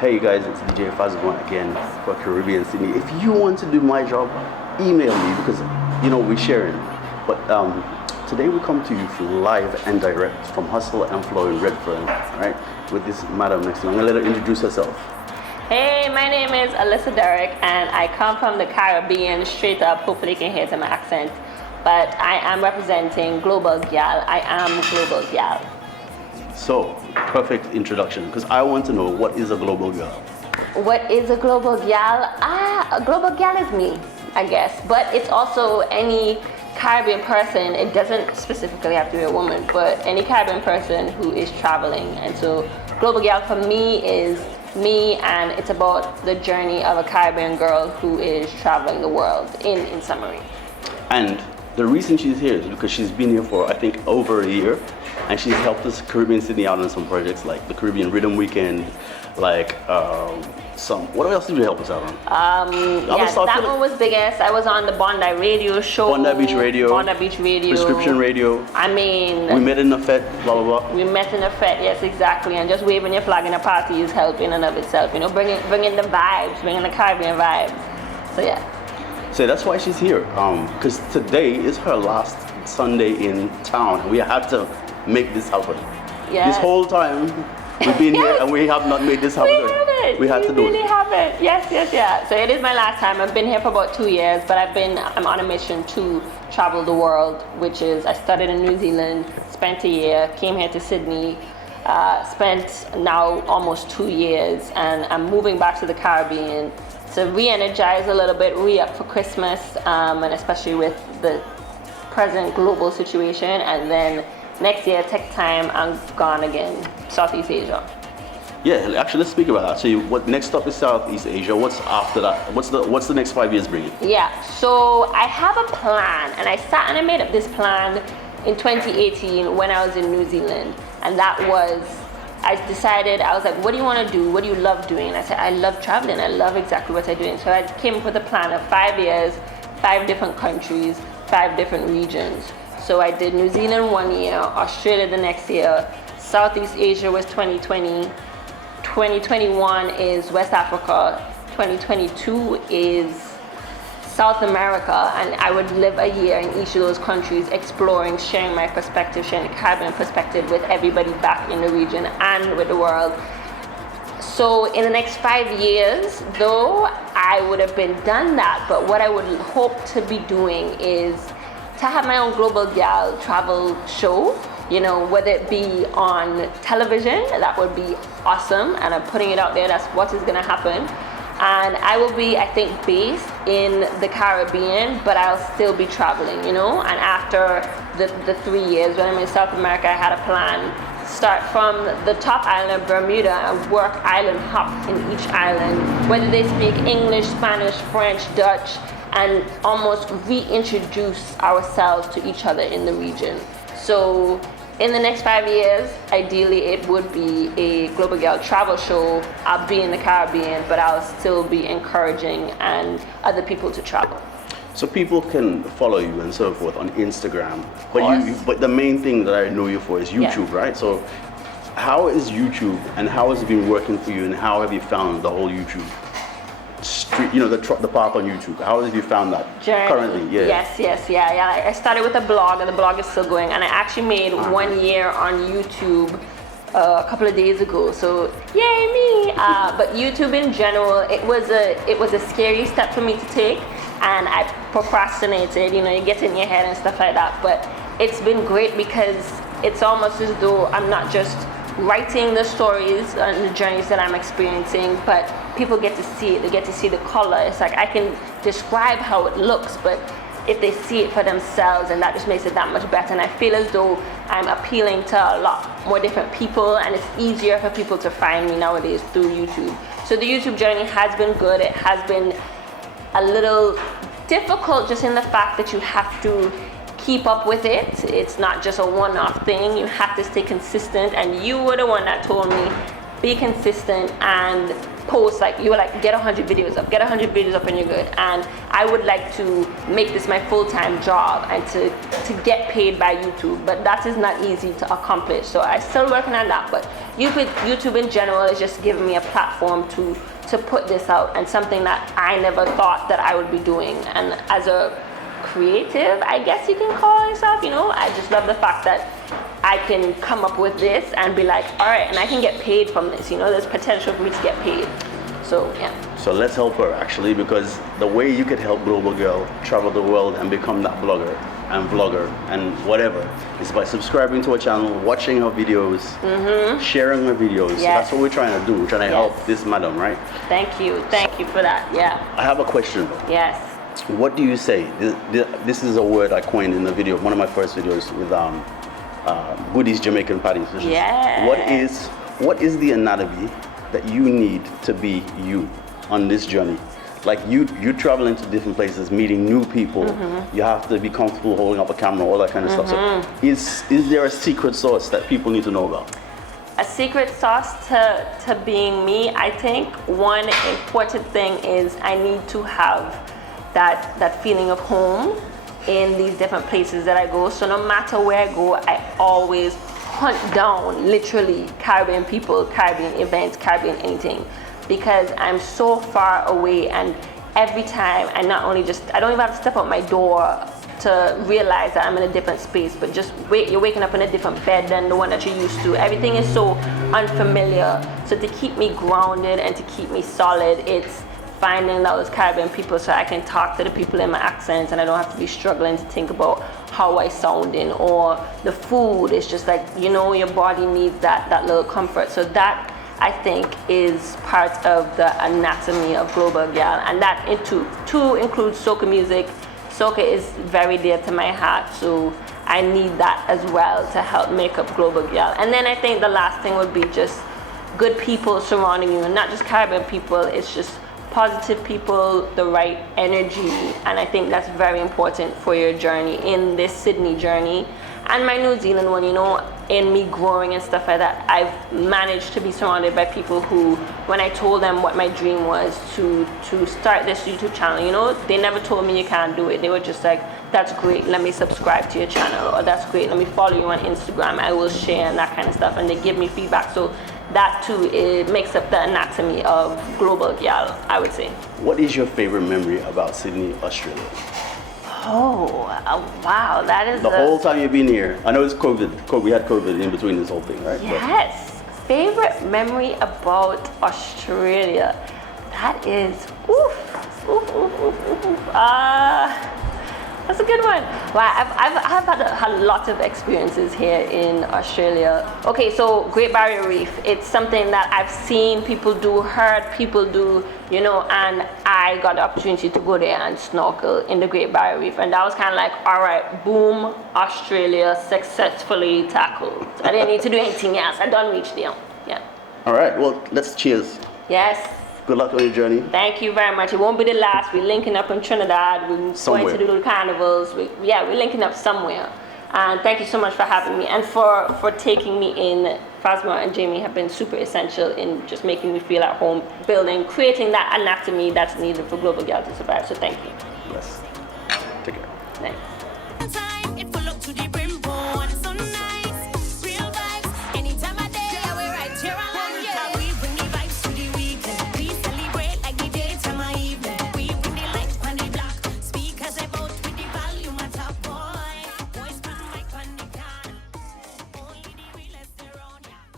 Hey guys, it's DJ FASMWA again for Caribbean Sydney. If you want to do my job, email me because we're sharing. But today we come to you live and direct from Hustle and Flow in Redfern, right? With this madam next to me. I'm gonna let her introduce herself. Hey, my name is Alyssa Derrick and I come from the Caribbean straight up. Hopefully you can hear it in my accent. But I am representing Global Gyal. I am Global Gyal. So, perfect introduction, because I want to know, what is a Global Gyal? What is a Global Gyal? A Global Gyal is me, I guess. But it's also any Caribbean person. It doesn't specifically have to be a woman, but any Caribbean person who is traveling. And so Global Gyal for me is me, and it's about the journey of a Caribbean girl who is traveling the world in summary. And the reason she's here is because she's been here for, I think, over a year. And she's helped us Caribbean Sydney out on some projects like the Caribbean Rhythm Weekend, like what else did you help us out on? That one was biggest. I was on the Bondi Radio show. Bondi Beach Radio. Prescription Radio. I mean, we met in a fete, blah, blah, blah. We met in a fete, yes, exactly. And just waving your flag in a party is help in and of itself. Bringing the vibes, bringing the Caribbean vibes. So yeah. So that's why she's here. Because today is her last Sunday in town. We have to make this happen. Yes. This whole time we've been here and we have not made this happen. We had to do it. We really haven't. Yes. So it is my last time. I've been here for about 2 years, but I'm on a mission to travel the world, which is I started in New Zealand, spent a year, came here to Sydney, spent now almost 2 years, and I'm moving back to the Caribbean to re-energize a little bit, re-up for Christmas, and especially with the present global situation, and then next year, tech time, I'm gone again, Southeast Asia. Yeah, actually, let's speak about that. So, what next up is Southeast Asia. What's after that? What's the next 5 years bringing? Yeah, so I have a plan, and I sat and I made up this plan in 2018 when I was in New Zealand, and that was, I decided, I was like, what do you want to do? What do you love doing? And I said, I love traveling. I love exactly what I'm doing. So I came up with a plan of 5 years, 5 different countries, 5 different regions. So I did New Zealand 1 year, Australia the next year, Southeast Asia was 2020, 2021 is West Africa, 2022 is South America, and I would live a year in each of those countries exploring, sharing my perspective, sharing the Caribbean perspective with everybody back in the region and with the world. So in the next 5 years, though, I would have been done that, but what I would hope to be doing is to have my own Global Gyal travel show, whether it be on television, that would be awesome, and I'm putting it out there, that's what is gonna happen. And I will be, I think, based in the Caribbean, but I'll still be traveling, And after the 3 years, when I'm in South America, I had a plan, start from the top island of Bermuda and work island hop in each island, whether they speak English, Spanish, French, Dutch, and almost reintroduce ourselves to each other in the region. So in the next 5 years, ideally it would be a Global Gyal travel show. I'll be in the Caribbean, but I'll still be encouraging and other people to travel. So people can follow you and so forth on Instagram, but the main thing that I know you for is YouTube, right? So how is YouTube, and how has it been working for you, and how have you found the whole YouTube street, the path on YouTube? How have you found that journey? Currently? Yeah. I started with a blog, and the blog is still going, and I actually made 1 year on YouTube a couple of days ago. So yay me! But YouTube in general, it was a scary step for me to take, and I procrastinated. You get in your head and stuff like that. But it's been great because it's almost as though I'm not just writing the stories and the journeys that I'm experiencing, but people get to see it. They get to see the color. It's like I can describe how it looks, but if they see it for themselves, and that just makes it that much better. And I feel as though I'm appealing to a lot more different people, and it's easier for people to find me nowadays through YouTube. So the YouTube journey has been good. It has been a little difficult just in the fact that you have to keep up with it. It's not just a one-off thing. You have to stay consistent, and you were the one that told me, be consistent and post, you were like, get 100 videos up and you're good. And I would like to make this my full-time job and to get paid by YouTube, but that is not easy to accomplish. So I'm still working on that, but YouTube in general is just giving me a platform to put this out, and something that I never thought that I would be doing. And as a creative, I guess you can call yourself, you know, I just love the fact that I can come up with this and be like, all right, and I can get paid from this, you know, there's potential for me to get paid. So yeah. So let's help her actually, because the way you could help Global Gyal travel the world and become that blogger and vlogger and whatever is by subscribing to her channel, watching her videos, sharing her videos. Yes. So that's what we're trying to do. We're trying to help this madam, right? Thank you for that. Yeah. I have a question. Yes. What do you say? This is a word I coined in the video, one of my first videos with Goodies Jamaican Patties. Yeah. What is the anatomy that you need to be you on this journey? Like you traveling to different places, meeting new people. You have to be comfortable holding up a camera, all that kind of stuff. So is there a secret sauce that people need to know about? A secret sauce to being me, I think one important thing is I need to have that feeling of home in these different places that I go. So no matter where I go, I always hunt down literally Caribbean people, Caribbean events, Caribbean anything, because I'm so far away, and every time I don't even have to step out my door to realize that I'm in a different space, but just you're waking up in a different bed than the one that you're used to. Everything is so unfamiliar. So to keep me grounded and to keep me solid, it's finding those Caribbean people so I can talk to the people in my accents, and I don't have to be struggling to think about how I sound in, or the food. It's just like, you know, your body needs that little comfort. So that, I think, is part of the anatomy of Global Gyal, and that too includes soca music. Soca is very dear to my heart, so I need that as well to help make up Global Gyal. And then I think the last thing would be just good people surrounding you, and not just Caribbean people, it's just positive people, the right energy, and I think that's very important for your journey in this Sydney journey. And my New Zealand one, you know, in me growing and stuff like that, I've managed to be surrounded by people who, when I told them what my dream was to start this YouTube channel, you know, they never told me you can't do it. They were just like, that's great, let me subscribe to your channel, or that's great, let me follow you on Instagram, I will share, and that kind of stuff, and they give me feedback. So that too, it makes up the anatomy of Global Gyal, I would say. What is your favorite memory about Sydney, Australia? Oh, wow, that is the whole time you've been here. I know it's COVID. We had COVID in between this whole thing, right? Yes. Favorite memory about Australia. That is, that's a good one. Wow, I've had a lot of experiences here in Australia. Okay, so Great Barrier Reef, it's something that I've seen people do, heard people do, you know, and I got the opportunity to go there and snorkel in the Great Barrier Reef, and that was kind of like, all right, boom, Australia successfully tackled. I didn't need to do anything else. I done reached there. Yeah. All right, well, let's cheers. Yes. Good luck on your journey. Thank you very much. It won't be the last. We're linking up in Trinidad. We're going to do little carnivals. We're linking up somewhere. And thank you so much for having me, and for taking me in. FASMWA and Jamie have been super essential in just making me feel at home, creating that anatomy that's needed for Global Gyal to survive. So thank you. Yes. Take care. Thanks.